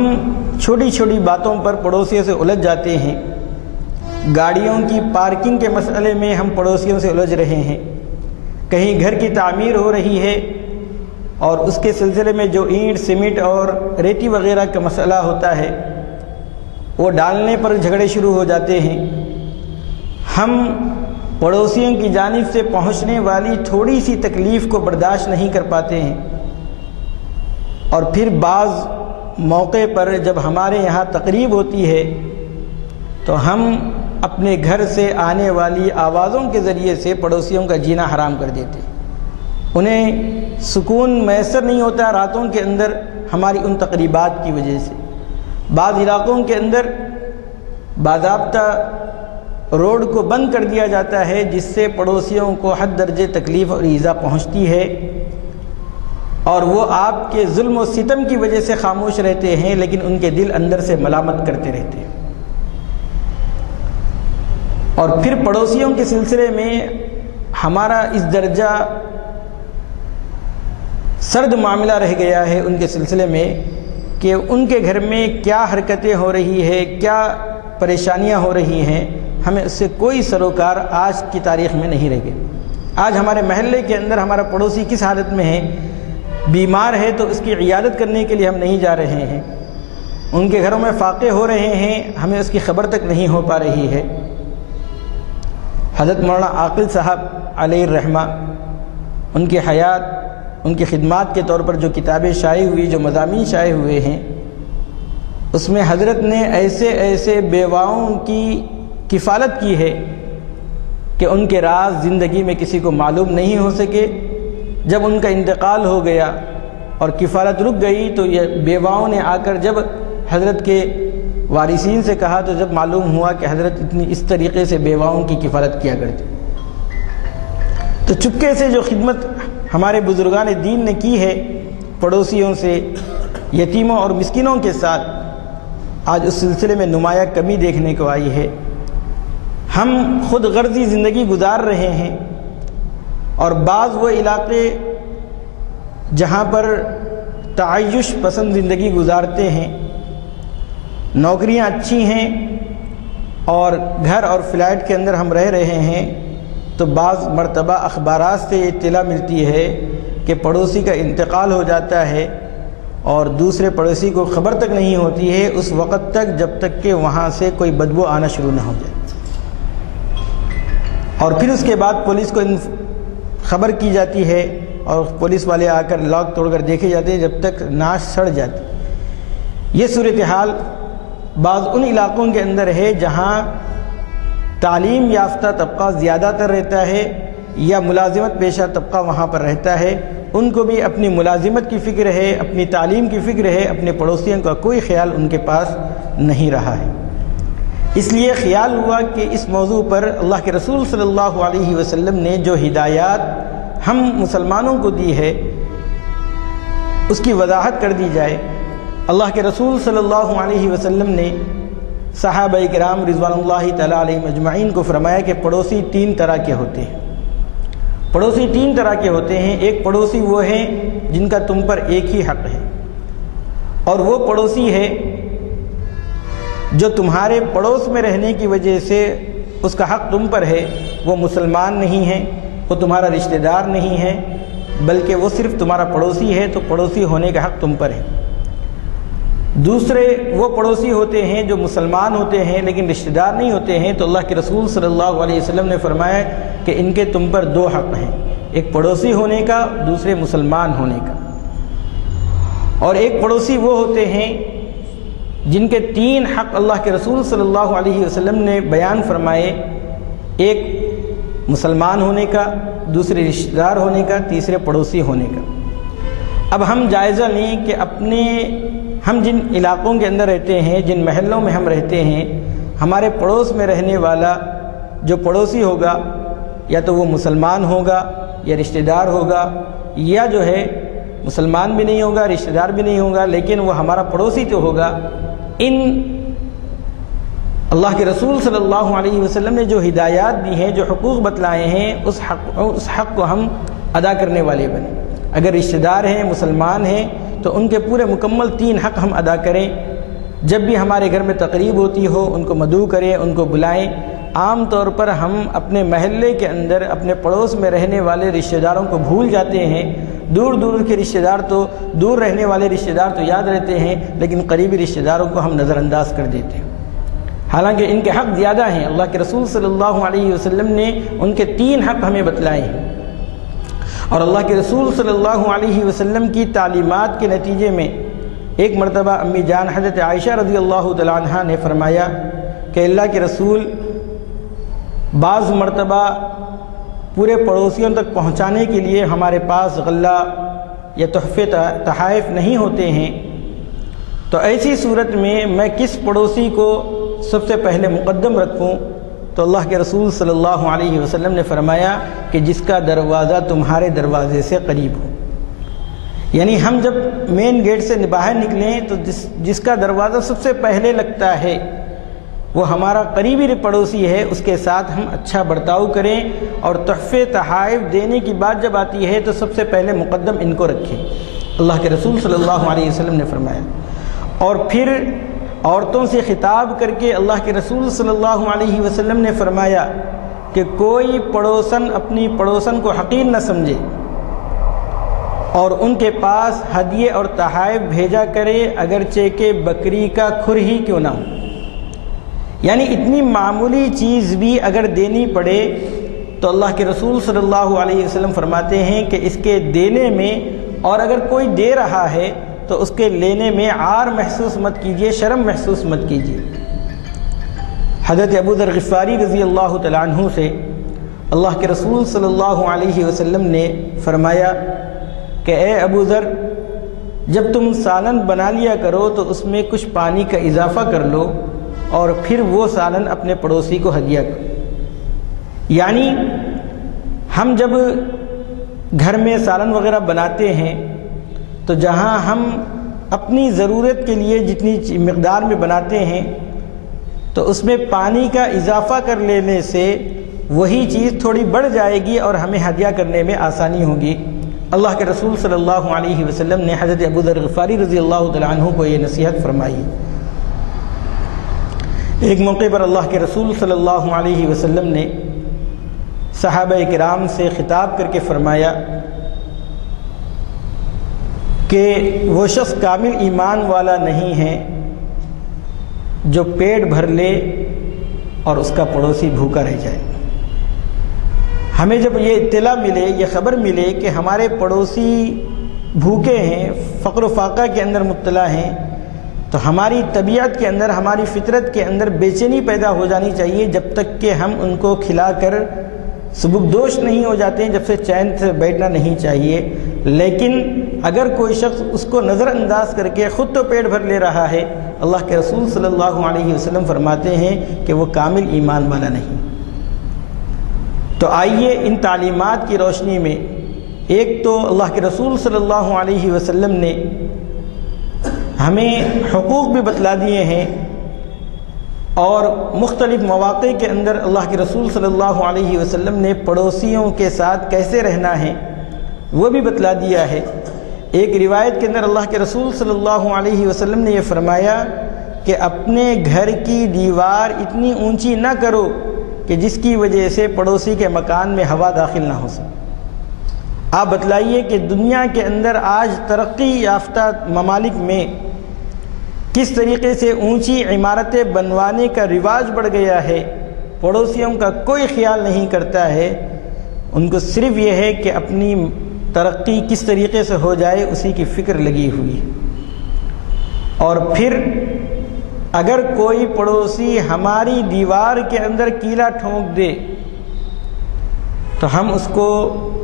چھوٹی چھوٹی باتوں پر پڑوسیوں سے الجھ جاتے ہیں، گاڑیوں کی پارکنگ کے مسئلے میں ہم پڑوسیوں سے الجھ رہے ہیں، کہیں گھر کی تعمیر ہو رہی ہے اور اس کے سلسلے میں جو اینٹ سیمنٹ اور ریتی وغیرہ کا مسئلہ ہوتا ہے وہ ڈالنے پر جھگڑے شروع ہو جاتے ہیں۔ ہم پڑوسیوں کی جانب سے پہنچنے والی تھوڑی سی تکلیف کو برداشت نہیں کر پاتے ہیں، اور پھر بعض موقع پر جب ہمارے یہاں تقریب ہوتی ہے تو ہم اپنے گھر سے آنے والی آوازوں کے ذریعے سے پڑوسیوں کا جینا حرام کر دیتے ہیں۔ انہیں سکون میسر نہیں ہوتا راتوں کے اندر ہماری ان تقریبات کی وجہ سے۔ بعض علاقوں کے اندر باضابطہ روڈ کو بند کر دیا جاتا ہے جس سے پڑوسیوں کو حد درجے تکلیف اور ایذا پہنچتی ہے، اور وہ آپ کے ظلم و ستم کی وجہ سے خاموش رہتے ہیں لیکن ان کے دل اندر سے ملامت کرتے رہتے ہیں۔ اور پھر پڑوسیوں کے سلسلے میں ہمارا اس درجہ سرد معاملہ رہ گیا ہے ان کے سلسلے میں کہ ان کے گھر میں کیا حرکتیں ہو رہی ہے، کیا پریشانیاں ہو رہی ہیں، ہمیں اس سے کوئی سروکار آج کی تاریخ میں نہیں رہ گئے۔ آج ہمارے محلے کے اندر ہمارا پڑوسی کس حالت میں ہے، بیمار ہے تو اس کی عیادت کرنے کے لیے ہم نہیں جا رہے ہیں، ان کے گھروں میں فاقے ہو رہے ہیں، ہمیں اس کی خبر تک نہیں ہو پا رہی ہے۔ حضرت مولانا عاقل صاحب علیہ الرحمہ، ان کی حیات، ان کی خدمات کے طور پر جو کتابیں شائع ہوئی، جو مضامین شائع ہوئے ہیں، اس میں حضرت نے ایسے ایسے بیواؤں کی کفالت کی ہے کہ ان کے راز زندگی میں کسی کو معلوم نہیں ہو سکے۔ جب ان کا انتقال ہو گیا اور کفالت رک گئی تو یہ بیواؤں نے آ کر جب حضرت کے وارثین سے کہا تو جب معلوم ہوا کہ حضرت اس طریقے سے بیواؤں کی کفالت کیا کرتے، تو چپکے سے جو خدمت ہمارے بزرگان دین نے کی ہے پڑوسیوں سے، یتیموں اور مسکینوں کے ساتھ، آج اس سلسلے میں نمایاں کمی دیکھنے کو آئی ہے۔ ہم خود غرضی زندگی گزار رہے ہیں، اور بعض وہ علاقے جہاں پر تعیش پسند زندگی گزارتے ہیں، نوکریاں اچھی ہیں اور گھر اور فلیٹ کے اندر ہم رہ رہے ہیں، تو بعض مرتبہ اخبارات سے اطلاع ملتی ہے کہ پڑوسی کا انتقال ہو جاتا ہے اور دوسرے پڑوسی کو خبر تک نہیں ہوتی ہے اس وقت تک جب تک کہ وہاں سے کوئی بدبو آنا شروع نہ ہو جائے، اور پھر اس کے بعد پولیس کو خبر کی جاتی ہے اور پولیس والے آ کر لاک توڑ کر دیکھے جاتے ہیں جب تک ناش سڑ جاتی۔ یہ صورتحال بعض ان علاقوں کے اندر ہے جہاں تعلیم یافتہ طبقہ زیادہ تر رہتا ہے یا ملازمت پیشہ طبقہ وہاں پر رہتا ہے، ان کو بھی اپنی ملازمت کی فکر ہے، اپنی تعلیم کی فکر ہے، اپنے پڑوسیوں کا کوئی خیال ان کے پاس نہیں رہا ہے۔ اس لیے خیال ہوا کہ اس موضوع پر اللہ کے رسول صلی اللہ علیہ وسلم نے جو ہدایات ہم مسلمانوں کو دی ہے اس کی وضاحت کر دی جائے۔ اللہ کے رسول صلی اللہ علیہ وسلم نے صحابہ کرام رضوان اللہ تعالیٰ علیہم اجمعین کو فرمایا کہ پڑوسی 3 طرح کے ہوتے ہیں۔ پڑوسی 3 طرح کے ہوتے ہیں۔ ایک پڑوسی وہ ہیں جن کا تم پر ایک ہی حق ہے، اور وہ پڑوسی ہے جو تمہارے پڑوس میں رہنے کی وجہ سے اس کا حق تم پر ہے، وہ مسلمان نہیں ہے، وہ تمہارا رشتہ دار نہیں ہے، بلکہ وہ صرف تمہارا پڑوسی ہے، تو پڑوسی ہونے کا حق تم پر ہے۔ دوسرے وہ پڑوسی ہوتے ہیں جو مسلمان ہوتے ہیں لیکن رشتہ دار نہیں ہوتے ہیں، تو اللہ کے رسول صلی اللہ علیہ وسلم نے فرمایا کہ ان کے تم پر 2 حق ہیں، ایک پڑوسی ہونے کا، دوسرے مسلمان ہونے کا۔ اور ایک پڑوسی وہ ہوتے ہیں جن کے 3 حق اللہ کے رسول صلی اللہ علیہ وسلم نے بیان فرمائے، ایک مسلمان ہونے کا، دوسرے رشتہ دار ہونے کا، تیسرے پڑوسی ہونے کا۔ اب ہم جائزہ لیں کہ ہم جن علاقوں کے اندر رہتے ہیں، جن محلوں میں ہم رہتے ہیں، ہمارے پڑوس میں رہنے والا جو پڑوسی ہوگا یا تو وہ مسلمان ہوگا یا رشتہ دار ہوگا، یا جو ہے مسلمان بھی نہیں ہوگا، رشتہ دار بھی نہیں ہوگا، لیکن وہ ہمارا پڑوسی تو ہوگا۔ ان اللہ کے رسول صلی اللہ علیہ وسلم نے جو ہدایات دی ہیں، جو حقوق بتلائے ہیں، اس حق کو ہم ادا کرنے والے بنیں۔ اگر رشتہ دار ہیں، مسلمان ہیں، تو ان کے پورے مکمل 3 حق ہم ادا کریں۔ جب بھی ہمارے گھر میں تقریب ہوتی ہو ان کو مدعو کریں، ان کو بلائیں۔ عام طور پر ہم اپنے محلے کے اندر اپنے پڑوس میں رہنے والے رشتہ داروں کو بھول جاتے ہیں۔ دور دور کے رشتہ دار تو دور رہنے والے رشتہ دار تو یاد رہتے ہیں، لیکن قریبی رشتہ داروں کو ہم نظر انداز کر دیتے ہیں، حالانکہ ان کے حق زیادہ ہیں۔ اللہ کے رسول صلی اللہ علیہ وسلم نے ان کے 3 حق ہمیں بتلائے ہیں، اور اللہ کے رسول صلی اللہ علیہ وسلم کی تعلیمات کے نتیجے میں ایک مرتبہ امی جان حضرت عائشہ رضی اللہ تعالیٰ عنہ نے فرمایا کہ اللہ کے رسول بعض مرتبہ پورے پڑوسیوں تک پہنچانے کے لیے ہمارے پاس غلہ یا تحفے تحائف نہیں ہوتے ہیں، تو ایسی صورت میں کس پڑوسی کو سب سے پہلے مقدم رکھوں؟ تو اللہ کے رسول صلی اللہ علیہ وسلم نے فرمایا کہ جس کا دروازہ تمہارے دروازے سے قریب ہو۔ یعنی ہم جب مین گیٹ سے باہر نکلیں تو جس کا دروازہ سب سے پہلے لگتا ہے وہ ہمارا قریبی پڑوسی ہے، اس کے ساتھ ہم اچھا برتاؤ کریں، اور تحفے تحائف دینے کی بات جب آتی ہے تو سب سے پہلے مقدم ان کو رکھیں، اللہ کے رسول صلی اللہ علیہ وسلم نے فرمایا۔ اور پھر عورتوں سے خطاب کر کے اللہ کے رسول صلی اللہ علیہ وسلم نے فرمایا کہ کوئی پڑوسن اپنی پڑوسن کو حقیر نہ سمجھے اور ان کے پاس ہدیے اور تحائف بھیجا کرے، اگرچہ کہ بکری کا کھر ہی کیوں نہ ہو۔ یعنی اتنی معمولی چیز بھی اگر دینی پڑے تو اللہ کے رسول صلی اللہ علیہ وسلم فرماتے ہیں کہ اس کے دینے میں، اور اگر کوئی دے رہا ہے تو اس کے لینے میں عار محسوس مت کیجیے، شرم محسوس مت کیجیے۔ حضرت ابو ذر غفاری رضی اللہ تعالیٰ عنہ سے اللہ کے رسول صلی اللہ علیہ وسلم نے فرمایا کہ اے ابو ذر، جب تم سالن بنا لیا کرو تو اس میں کچھ پانی کا اضافہ کر لو اور پھر وہ سالن اپنے پڑوسی کو ہدیہ کرو۔ یعنی ہم جب گھر میں سالن وغیرہ بناتے ہیں تو جہاں ہم اپنی ضرورت کے لیے جتنی مقدار میں بناتے ہیں تو اس میں پانی کا اضافہ کر لینے سے وہی چیز تھوڑی بڑھ جائے گی اور ہمیں ہدیہ کرنے میں آسانی ہوگی۔ اللہ کے رسول صلی اللہ علیہ وسلم نے حضرت ابو ذر غفاری رضی اللہ تعالیٰ عنہ کو یہ نصیحت فرمائی۔ ایک موقع پر اللہ کے رسول صلی اللہ علیہ وسلم نے صحابہ کرام سے خطاب کر کے فرمایا کہ وہ شخص کامل ایمان والا نہیں ہے جو پیٹ بھر لے اور اس کا پڑوسی بھوکا رہ جائے۔ ہمیں جب یہ اطلاع ملے، یہ خبر ملے کہ ہمارے پڑوسی بھوکے ہیں، فقر و فاقہ کے اندر مبتلا ہیں، تو ہماری طبیعت کے اندر، ہماری فطرت کے اندر بے چینی پیدا ہو جانی چاہیے، جب تک کہ ہم ان کو کھلا کر سبکدوش نہیں ہو جاتے ہیں، جب سے چین سے بیٹھنا نہیں چاہیے۔ لیکن اگر کوئی شخص اس کو نظر انداز کر کے خود تو پیٹ بھر لے رہا ہے، اللہ کے رسول صلی اللہ علیہ وسلم فرماتے ہیں کہ وہ کامل ایمان والا نہیں۔ تو آئیے ان تعلیمات کی روشنی میں ایک تو اللہ کے رسول صلی اللہ علیہ وسلم نے ہمیں حقوق بھی بتلا دیے ہیں، اور مختلف مواقع کے اندر اللہ کے رسول صلی اللہ علیہ وسلم نے پڑوسیوں کے ساتھ کیسے رہنا ہے وہ بھی بتلا دیا ہے۔ ایک روایت کے اندر اللہ کے رسول صلی اللہ علیہ وسلم نے یہ فرمایا کہ اپنے گھر کی دیوار اتنی اونچی نہ کرو کہ جس کی وجہ سے پڑوسی کے مکان میں ہوا داخل نہ ہو سکے۔ آپ بتلائیے کہ دنیا کے اندر آج ترقی یافتہ ممالک میں کس طریقے سے اونچی عمارتیں بنوانے کا رواج بڑھ گیا ہے، پڑوسیوں کا کوئی خیال نہیں کرتا ہے، ان کو صرف یہ ہے کہ اپنی ترقی کس طریقے سے ہو جائے اسی کی فکر لگی ہوئی۔ اور پھر اگر کوئی پڑوسی ہماری دیوار کے اندر کیلا ٹھونک دے تو ہم اس کو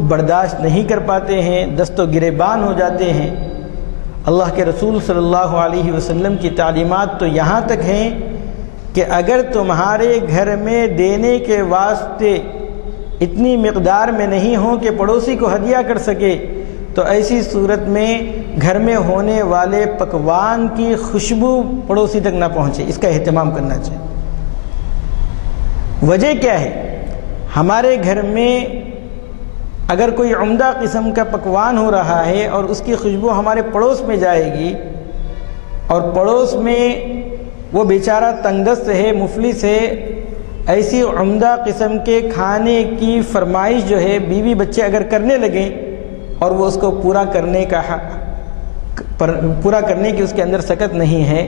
برداشت نہیں کر پاتے ہیں، دست و گریبان ہو جاتے ہیں۔ اللہ کے رسول صلی اللہ علیہ وسلم کی تعلیمات تو یہاں تک ہیں کہ اگر تمہارے گھر میں دینے کے واسطے اتنی مقدار میں نہیں ہوں کہ پڑوسی کو ہدیہ کر سکے تو ایسی صورت میں گھر میں ہونے والے پکوان کی خوشبو پڑوسی تک نہ پہنچے، اس کا اہتمام کرنا چاہیے۔ وجہ کیا ہے؟ ہمارے گھر میں اگر کوئی عمدہ قسم کا پکوان ہو رہا ہے اور اس کی خوشبو ہمارے پڑوس میں جائے گی، اور پڑوس میں وہ بیچارہ تنگ دست ہے، مفلس ہے، ایسی عمدہ قسم کے کھانے کی فرمائش جو ہے بیوی بچے اگر کرنے لگیں اور وہ اس کو پورا کرنے کی اس کے اندر سکت نہیں ہے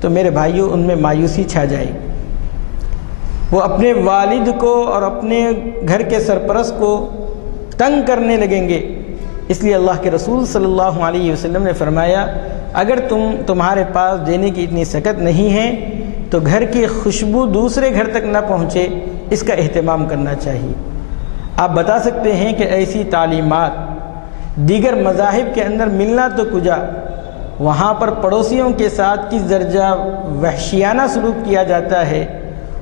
تو میرے بھائیوں ان میں مایوسی چھا جائے گی۔ وہ اپنے والد کو اور اپنے گھر کے سرپرست کو تنگ کرنے لگیں گے۔ اس لیے اللہ کے رسول صلی اللہ علیہ وسلم نے فرمایا اگر تمہارے پاس دینے کی اتنی سکت نہیں ہے تو گھر کی خوشبو دوسرے گھر تک نہ پہنچے، اس کا اہتمام کرنا چاہیے۔ آپ بتا سکتے ہیں کہ ایسی تعلیمات دیگر مذاہب کے اندر ملنا تو کجا، وہاں پر پڑوسیوں کے ساتھ کس درجہ وحشیانہ سلوک کیا جاتا ہے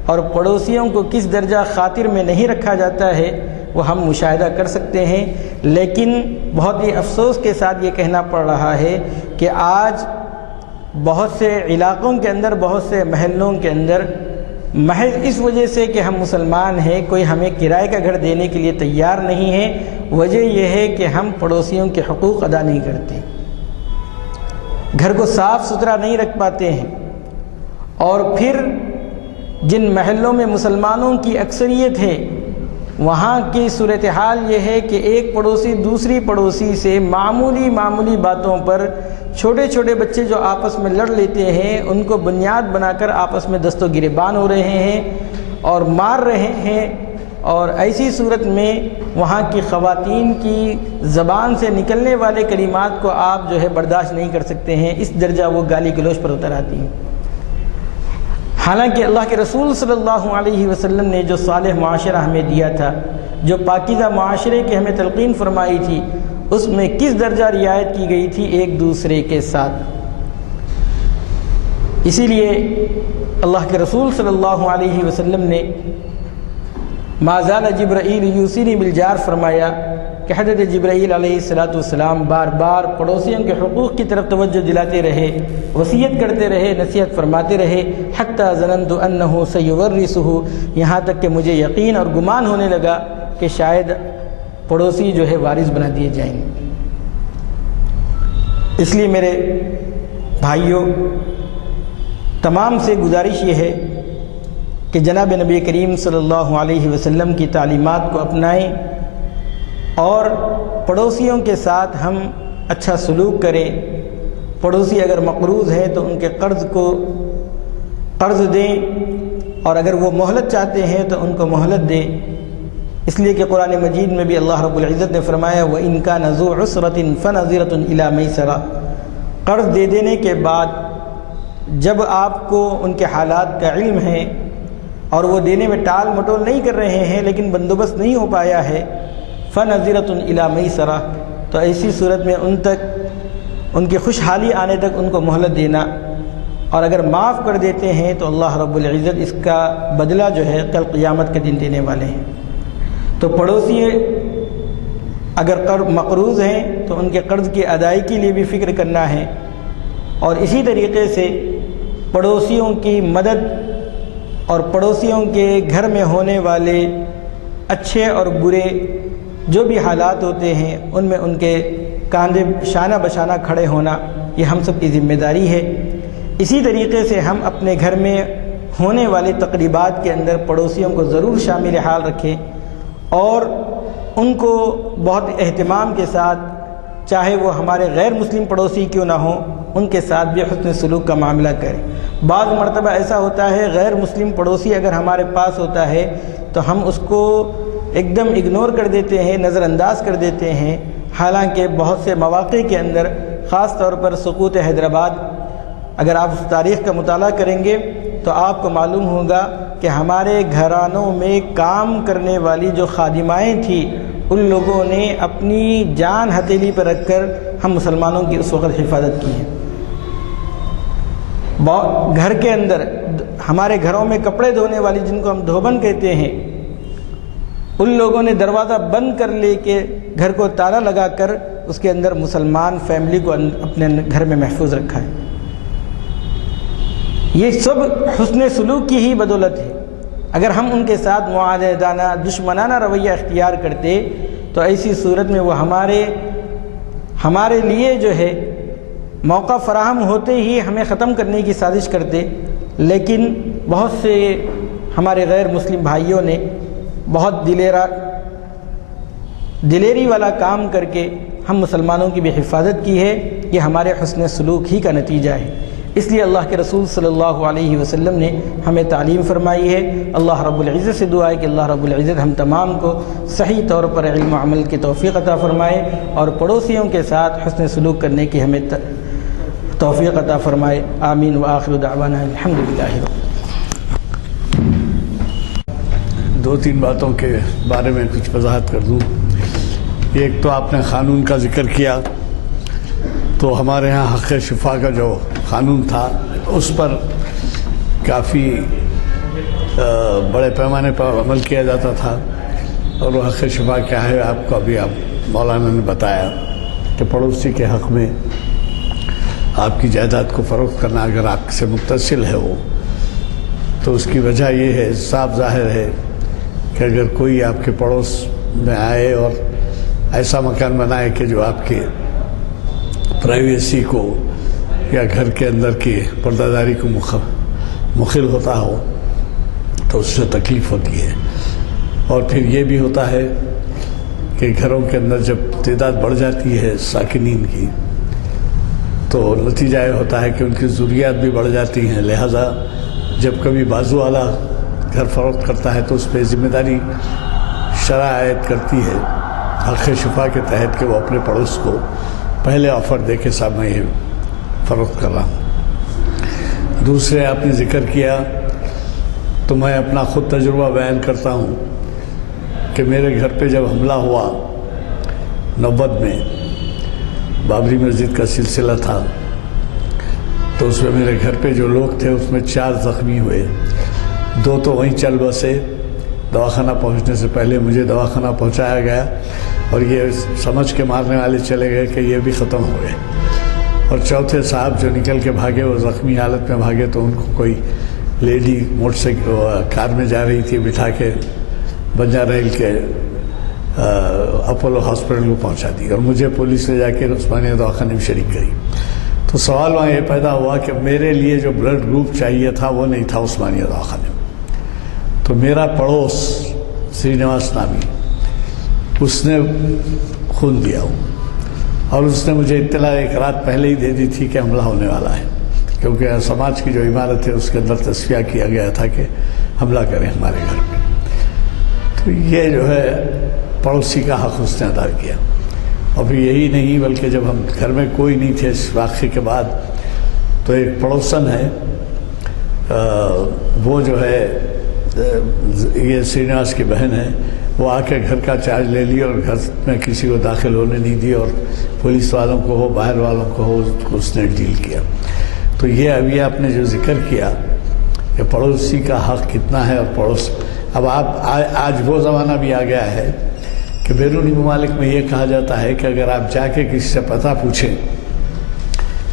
اور پڑوسیوں کو کس درجہ خاطر میں نہیں رکھا جاتا ہے وہ ہم مشاہدہ کر سکتے ہیں۔ لیکن بہت ہی افسوس کے ساتھ یہ کہنا پڑ رہا ہے کہ آج بہت سے علاقوں کے اندر، بہت سے محلوں کے اندر محض اس وجہ سے کہ ہم مسلمان ہیں کوئی ہمیں کرائے کا گھر دینے کے لیے تیار نہیں ہے، وجہ یہ ہے کہ ہم پڑوسیوں کے حقوق ادا نہیں کرتے، گھر کو صاف ستھرا نہیں رکھ پاتے ہیں۔ اور پھر جن محلوں میں مسلمانوں کی اکثریت ہے وہاں کی صورتحال یہ ہے کہ ایک پڑوسی دوسری پڑوسی سے معمولی باتوں پر، چھوٹے چھوٹے بچے جو آپس میں لڑ لیتے ہیں ان کو بنیاد بنا کر آپس میں دست و گریبان ہو رہے ہیں اور مار رہے ہیں، اور ایسی صورت میں وہاں کی خواتین کی زبان سے نکلنے والے کلمات کو آپ جو ہے برداشت نہیں کر سکتے ہیں، اس درجہ وہ گالی گلوچ پر اتر آتی ہیں۔ حالانکہ اللہ کے رسول صلی اللہ علیہ وسلم نے جو صالح معاشرہ ہمیں دیا تھا، جو پاکیزہ معاشرے کی ہمیں تلقین فرمائی تھی، اس میں کس درجہ رعایت کی گئی تھی ایک دوسرے کے ساتھ۔ اسی لیے اللہ کے رسول صلی اللہ علیہ وسلم نے ما زال جبرائیل یوصینی بالجار فرمایا کہ حضرت جبرائیل علیہ السلام بار بار پڑوسیوں کے حقوق کی طرف توجہ دلاتے رہے، وصیت کرتے رہے، نصیحت فرماتے رہے، حتی ظننت انہ سیورثہ، یہاں تک کہ مجھے یقین اور گمان ہونے لگا کہ شاید پڑوسی جو ہے وارث بنا دیے جائیں گے۔ اس لیے میرے بھائیوں، تمام سے گزارش یہ ہے کہ جناب نبی کریم صلی اللہ علیہ وسلم کی تعلیمات کو اپنائیں اور پڑوسیوں کے ساتھ ہم اچھا سلوک کریں۔ پڑوسی اگر مقروض ہیں تو ان کے قرض دیں، اور اگر وہ مہلت چاہتے ہیں تو ان کو مہلت دیں، اس لیے کہ قرآن مجید میں بھی اللہ رب العزت نے فرمایا وَإِن كَانَ ذُو عُسْرَةٍ فَنَظِرَةٌ إِلَى مَيْسَرَةٍ، قرض دے دینے کے بعد جب آپ کو ان کے حالات کا علم ہے اور وہ دینے میں ٹال مٹول نہیں کر رہے ہیں لیکن بندوبست نہیں ہو پایا ہے، فَنَظِرَةٌ إِلَى مَيْسَرَةٍ، تو ایسی صورت میں ان تک، ان کی خوشحالی آنے تک ان کو مہلت دینا، اور اگر معاف کر دیتے ہیں تو اللہ رب العزت اس کا بدلہ جو ہے کل قیامت کے دن دینے والے ہیں۔ تو پڑوسی اگر مقروض ہیں تو ان کے قرض کی ادائیگی کے لیے بھی فکر کرنا ہے، اور اسی طریقے سے پڑوسیوں کی مدد اور پڑوسیوں کے گھر میں ہونے والے اچھے اور برے جو بھی حالات ہوتے ہیں ان میں ان کے کاندھے شانہ بشانہ کھڑے ہونا یہ ہم سب کی ذمہ داری ہے۔ اسی طریقے سے ہم اپنے گھر میں ہونے والی تقریبات کے اندر پڑوسیوں کو ضرور شامل حال رکھیں اور ان کو بہت اہتمام کے ساتھ، چاہے وہ ہمارے غیر مسلم پڑوسی کیوں نہ ہوں، ان کے ساتھ بھی حسن سلوک کا معاملہ کریں۔ بعض مرتبہ ایسا ہوتا ہے غیر مسلم پڑوسی اگر ہمارے پاس ہوتا ہے تو ہم اس کو ایک دم اگنور کر دیتے ہیں، نظر انداز کر دیتے ہیں، حالانکہ بہت سے مواقع کے اندر، خاص طور پر سقوط حیدرآباد، اگر آپ اس تاریخ کا مطالعہ کریں گے تو آپ کو معلوم ہوگا کہ ہمارے گھرانوں میں کام کرنے والی جو خادمائیں تھیں ان لوگوں نے اپنی جان ہتھیلی پر رکھ کر ہم مسلمانوں کی اس وقت حفاظت کی ہے۔ گھر کے اندر ہمارے گھروں میں کپڑے دھونے والی، جن کو ہم دھوبن کہتے ہیں، ان لوگوں نے دروازہ بند کر لے کے گھر کو تالا لگا کر اس کے اندر مسلمان فیملی کو اپنے گھر میں محفوظ رکھا ہے۔ یہ سب حسن سلوک کی ہی بدولت ہے۔ اگر ہم ان کے ساتھ معاندانہ، دشمنانہ رویہ اختیار کرتے تو ایسی صورت میں وہ ہمارے لیے جو ہے موقع فراہم ہوتے ہی ہمیں ختم کرنے کی سازش کرتے، لیکن بہت سے ہمارے غیر مسلم بھائیوں نے بہت دلیری والا کام کر کے ہم مسلمانوں کی بھی حفاظت کی ہے۔ یہ ہمارے حسن سلوک ہی کا نتیجہ ہے۔ اس لیے اللہ کے رسول صلی اللہ علیہ وسلم نے ہمیں تعلیم فرمائی ہے۔ اللہ رب العزت سے دعا ہے کہ اللہ رب العزت ہم تمام کو صحیح طور پر علم و عمل کی توفیق عطا فرمائے اور پڑوسیوں کے ساتھ حسن سلوک کرنے کی ہمیں توفیق عطا فرمائے۔ آمین وآخر دعوانا الحمدللہ۔ دو تین باتوں کے بارے میں کچھ وضاحت کر دوں۔ ایک تو آپ نے قانون کا ذکر کیا، تو ہمارے ہاں حق شفا کا جو قانون تھا اس پر کافی بڑے پیمانے پر عمل کیا جاتا تھا، اور وہ حق شفا کیا ہے آپ کو ابھی مولانا نے بتایا کہ پڑوسی کے حق میں آپ کی جائیداد کو فروخت کرنا اگر آپ سے متصل ہے وہ، تو اس کی وجہ یہ ہے، صاف ظاہر ہے کہ اگر کوئی آپ کے پڑوس میں آئے اور ایسا مکان بنائے کہ جو آپ کے پرائیویسی کو یا گھر کے اندر کی پردہ داری کو مخل ہوتا ہو تو اس سے تکلیف ہوتی ہے۔ اور پھر یہ بھی ہوتا ہے کہ گھروں کے اندر جب تعداد بڑھ جاتی ہے ساکنین کی تو نتیجہ یہ ہوتا ہے کہ ان کی ضروریات بھی بڑھ جاتی ہیں، لہذا جب کبھی بازو والا گھر فروخت کرتا ہے تو اس پہ ذمہ داری شرع عائد کرتی ہے حق شفا کے تحت کہ وہ اپنے پڑوس کو پہلے آفر دے کے صاحب میں یہ فروخت کر رہا ہوں۔ دوسرے آپ نے ذکر کیا تو میں اپنا خود تجربہ بیان کرتا ہوں کہ میرے گھر پہ جب حملہ ہوا 90 میں، بابری مسجد کا سلسلہ تھا، تو اس میں میرے گھر پہ جو لوگ تھے اس میں 4 زخمی ہوئے، 2 تو وہیں چل بسے، دواخانہ پہنچنے سے پہلے مجھے دواخانہ پہنچایا گیا، اور یہ سمجھ کے مارنے والے چلے گئے کہ یہ بھی ختم ہو گئے، اور چوتھے صاحب جو نکل کے بھاگے وہ زخمی حالت میں بھاگے، تو ان کو کوئی لیڈی موٹر سائیکل کار میں جا رہی تھی بٹھا کے بنجارہ ہل کے اپولو ہاسپٹل کو پہنچا دی، اور مجھے پولیس لے جا کے عثمانیہ دواخانے میں شریک کری۔ تو سوال وہاں یہ پیدا ہوا کہ میرے لیے جو بلڈ گروپ چاہیے تھا وہ نہیں تھا عثمانیہ دواخانے میں، تو میرا پڑوس سرینواس نامی اس نے خون دیا ہوں، اور اس نے مجھے اطلاع ایک رات پہلے ہی دے دی تھی کہ حملہ ہونے والا ہے، کیونکہ سماج کی جو عمارت ہے اس کے اندر تصفیہ کیا گیا تھا کہ حملہ کریں ہمارے گھر پہ۔ تو یہ جو ہے پڑوسی کا حق اس نے ادا کیا، اور پھر یہی نہیں بلکہ جب ہم گھر میں کوئی نہیں تھے اس واقعے کے بعد، تو ایک پڑوسن ہے وہ جو ہے یہ سرینواس کی بہن ہے، وہ آ کے گھر کا چارج لے لی اور گھر میں کسی کو داخل ہونے نہیں دی، اور پولیس والوں کو ہو باہر والوں کو ہو اس نے ڈیل کیا۔ تو یہ ابھی آپ نے جو ذکر کیا کہ پڑوسی کا حق کتنا ہے، اور پڑوس، اب آپ آج وہ زمانہ بھی آ گیا ہے کہ کہ بیرونی ممالک میں یہ کہا جاتا ہے کہ اگر آپ جا کے کسی سے پتہ پوچھیں،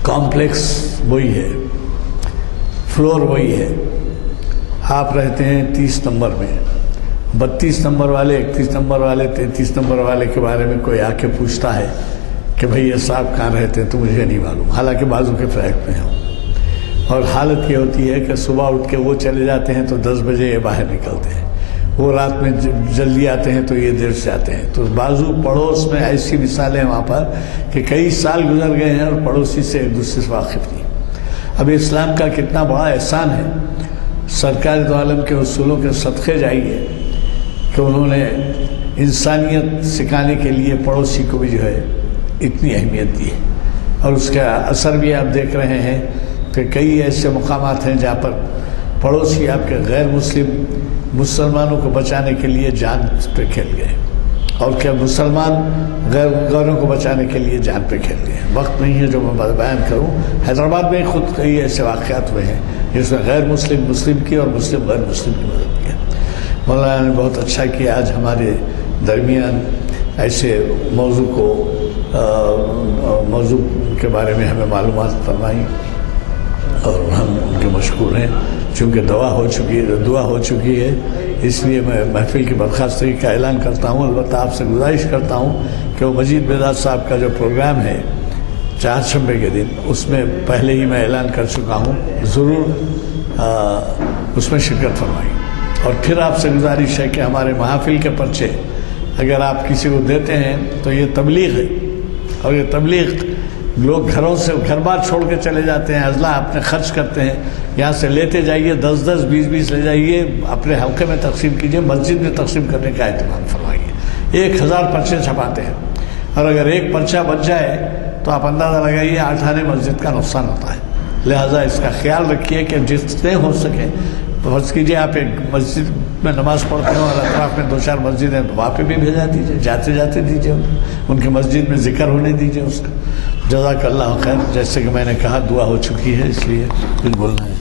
کمپلیکس وہی ہے، فلور وہی ہے، آپ رہتے ہیں 30 نمبر میں، 32 نمبر والے، 31 نمبر والے، 33 نمبر والے کے بارے میں کوئی آ کے پوچھتا ہے کہ بھئی یہ صاحب کہاں رہتے ہیں، تو مجھے نہیں معلوم، حالانکہ بازو کے فلیٹ میں ہوں، اور حالت یہ ہوتی ہے کہ صبح اٹھ کے وہ چلے جاتے ہیں تو 10 بجے یہ باہر نکلتے ہیں، وہ رات میں جلدی آتے ہیں تو یہ دیر سے آتے ہیں، تو بازو پڑوس میں ایسی مثالیں ہیں وہاں پر کہ کئی سال گزر گئے ہیں اور پڑوسی سے ایک دوسرے سے واقف نہیں۔ اب اسلام کا کتنا بڑا احسان ہے، سرکار دو عالم کے اصولوں کے صدقے جائیے کہ انہوں نے انسانیت سکھانے کے لیے پڑوسی کو بھی جو ہے اتنی اہمیت دی ہے، اور اس کا اثر بھی آپ دیکھ رہے ہیں کہ کئی ایسے مقامات ہیں جہاں پر پڑوسی آپ کے غیر مسلمانوں کو بچانے کے لیے جان پہ کھیل گئے، اور کیا مسلمان غیروں کو بچانے کے لیے جان پہ کھیل گئے۔ وقت نہیں ہے جو میں بیان کروں، حیدرآباد میں خود کئی ایسے واقعات ہوئے ہیں جس میں غیر مسلم کی اور مسلم غیر مسلم کی مدد کیا۔ مولانا نے بہت اچھا کیا، آج ہمارے درمیان ایسے موضوع کے بارے میں ہمیں معلومات فرمائی، اور ہم ان کے مشکور ہیں، چونکہ دعا ہو چکی ہے، اس لیے میں محفل کی برخاستگی کا اعلان کرتا ہوں۔ البتہ آپ سے گزارش کرتا ہوں کہ وہ مجید بیداد صاحب کا جو پروگرام ہے چہارشنبے کے دن، اس میں پہلے ہی میں اعلان کر چکا ہوں، ضرور اس میں شرکت فرمائیں۔ اور پھر آپ سے گزارش ہے کہ ہمارے محافل کے پرچے اگر آپ کسی کو دیتے ہیں تو یہ تبلیغ ہے، اور یہ تبلیغ لوگ گھروں سے گھر بار چھوڑ کے چلے جاتے ہیں، اضلاع اپنے خرچ کرتے ہیں، یہاں سے لیتے جائیے، 10-10 20-20 لے جائیے، اپنے حلقے میں تقسیم کیجیے، مسجد میں تقسیم کرنے کا اہتمام فرمائیے۔ 1000 پرچے چھپاتے ہیں، اور اگر ایک پرچہ بچ جائے تو آپ اندازہ لگائیے 8 آنے مسجد کا نقصان ہوتا ہے۔ لہٰذا اس کا خیال رکھیے کہ جتنے ہو سکے، فرض کیجیے آپ ایک مسجد میں نماز پڑھتے ہیں اور اطراف میں 2-4 مسجد ہیں تو وہاں پہ بھی بھیجا دیجیے، جاتے جاتے دیجیے، ان کی مسجد میں ذکر ہونے دیجیے اس کا۔ جزاک اللہ خیر۔ جیسے کہ میں نے کہا دعا ہو چکی ہے، اس لیے کچھ بولنا ہے۔